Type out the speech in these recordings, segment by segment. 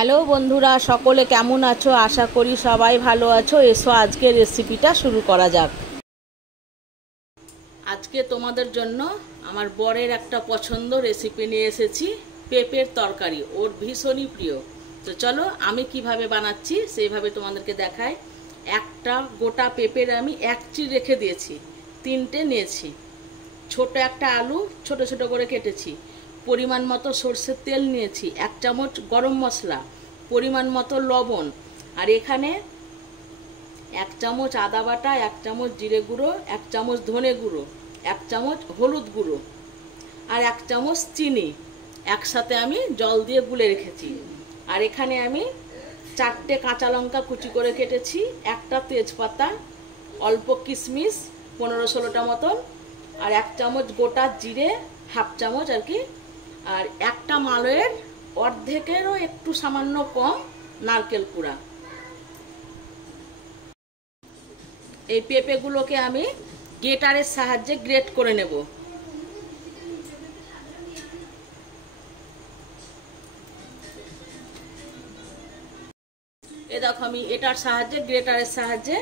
Hello বন্ধুরা, সকলে কেমন আছো? আশা করি সবাই ভালো আছো। এসো আজকে রেসিপিটা শুরু করা যাক। আজকে তোমাদের জন্য আমার বরের একটা পছন্দ রেসিপি নিয়ে এসেছি, পেঁপের তরকারি। ওর ভীষণই প্রিয়। তো চলো আমি কিভাবে বানাচ্ছি সেইভাবে তোমাদেরকে দেখাই। একটা গোটা পেঁপের আমি এক চিড় রেখে দিয়েছি, 3টে নিয়েছি। ছোট একটা আলু ছোট ছোট করে কেটেছি। পরিমাণ মতো সরষের তেল নিয়েছি, 1 চামচ গরম মশলা, পরিমাণ মতো লবণ, আর এখানে 1 চামচ আদা বাটা, 1 চামচ জিরে গুঁড়ো, 1 চামচ ধনে গুঁড়ো, 1 চামচ হলুদ গুঁড়ো আর 1 চামচ চিনি একসাথে আমি জল দিয়ে গুলে রেখেছি। আর এখানে আমি 4টে কাঁচা লঙ্কা কুচি করে কেটেছি, একটা তেজপাতা, অল্প কিশমিশ 15-16টা মতন, আর 1 চামচ গোটা জিরে, হাফ চামচ আর কি, আর একটা মালয়ের অর্ধেকেরও একটু সামান্য কম নারকেল কুড়া। এই পেঁপেগুলোকে আমি গ্রেটারের সাহায্যে গ্রেট করে নেব। এ দেখো আমি এটার সাহায্যে, গ্রেটারের সাহায্যে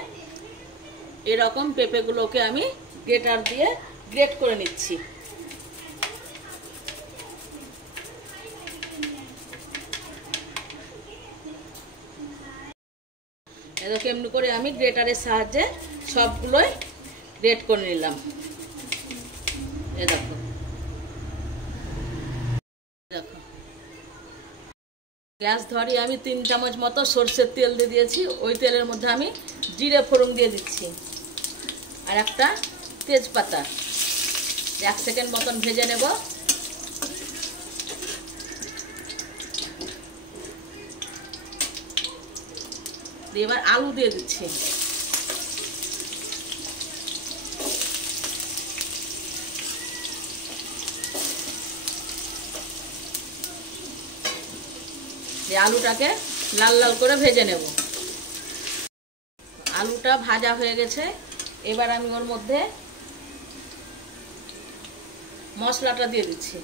এরকম পেঁপেগুলোকে আমি গ্রেটার দিয়ে গ্রেট করে নিচ্ছি। এরকম এমনি করে আমি গ্রেটারের সাহায্যে সবগুলোই গ্রেট করে নিলাম। এ দেখো দেখো গ্যাস ধরিয়ে আমি 3 চামচ মতো সরষের তেল দিয়ে দিয়েছি। ওই তেলের মধ্যে আমি জিরে ফোড়ন দিয়ে দিচ্ছি আর একটা তেজপাতা। 1 সেকেন্ড মতন ভেজে নেব। এবার আলু দিয়ে দিচ্ছি। আলুটাকে লাল লাল করে ভেজে নেব। আলুটা ভাজা হয়ে গেছে। এবার আমি ওর মধ্যে মশলাটা দিয়ে দিচ্ছি।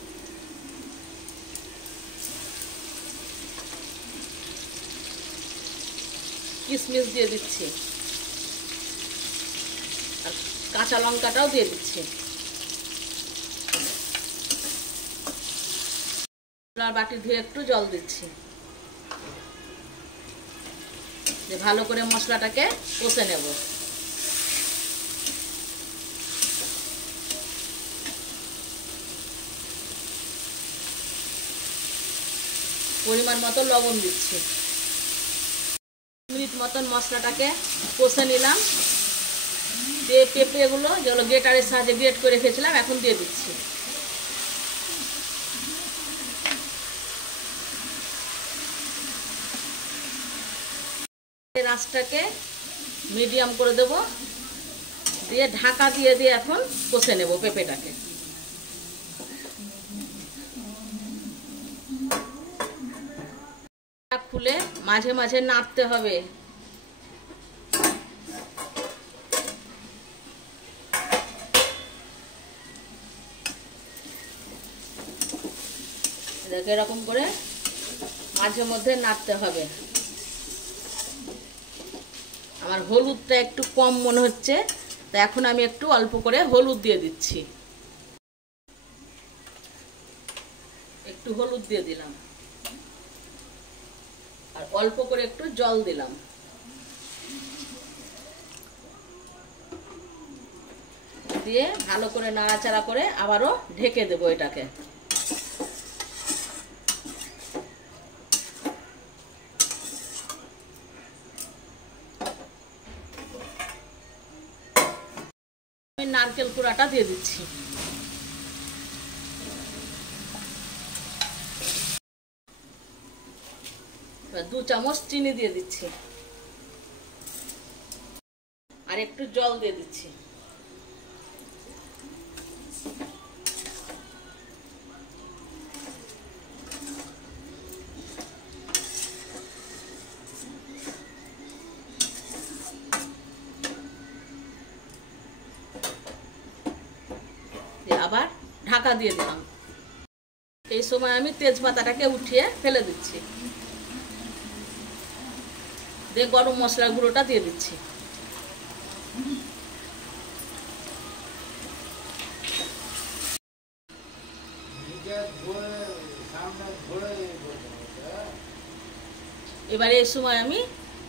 কিশমিশ দিয়ে দিচ্ছি আর কাঁচা লঙ্কাটাও দিয়ে দিচ্ছি। বাটি ধুয়ে একটু জল দিচ্ছি, যে ভালো করে মশলাটাকে কষে নেব। পরিমাণ মতো লবণ দিচ্ছি। 1 মিনিট মতন মশলাটাকে কষে নিলাম। দিয়ে পেঁপেগুলো যেগুলো গ্রেটারের সাহায্যে গ্রেট করে রেখেছিলাম এখন দিয়ে দিচ্ছি। আঁচটাকে মিডিয়াম করে দেব, দিয়ে ঢাকা দিয়ে দিয়ে এখন কষে নেব পেঁপেটাকে। খুলে মাঝে মাঝে নাড়তে হবে। এরকম করে মাঝে মধ্যে নাড়তে হবে। আমার হলুদটা একটু কম মনে হচ্ছে, তো এখন আমি একটু অল্প করে হলুদ দিয়ে দিচ্ছি। একটু হলুদ দিয়ে দিলাম আর অল্প করে একটু জল দিলাম। দিয়ে ভালো করে নাড়াচাড়া করে আবারও ঢেকে দেবো এটাকে। আমি নারকেল কুড়াটা দিয়ে দিচ্ছি। এবার 2 চামচ চিনি দিয়ে দিচ্ছি আর একটু জল দিয়ে দিচ্ছি। আবার ঢাকা দিয়ে দিলাম। এই সময় আমি তেজপাতাটাকে উঠিয়ে ফেলে দিচ্ছি। দিয়ে গরম মশলা গুঁড়োটা দিয়ে দিচ্ছি। এবারে এই সময় আমি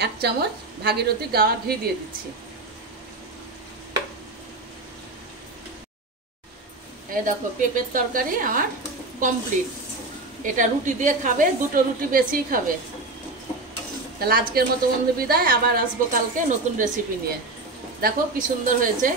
1 চামচ ভাগীরথী গাওয়া ঘি দিয়ে দিচ্ছি। এই দেখো পেঁপের তরকারি আমার কমপ্লিট। এটা রুটি দিয়ে খাবে, 2টো রুটি বেশিই খাবে। তাহলে আজকের মতো বন্ধু বিদায়, আবার আসবো কালকে নতুন রেসিপি নিয়ে। দেখো কি সুন্দর হয়েছে।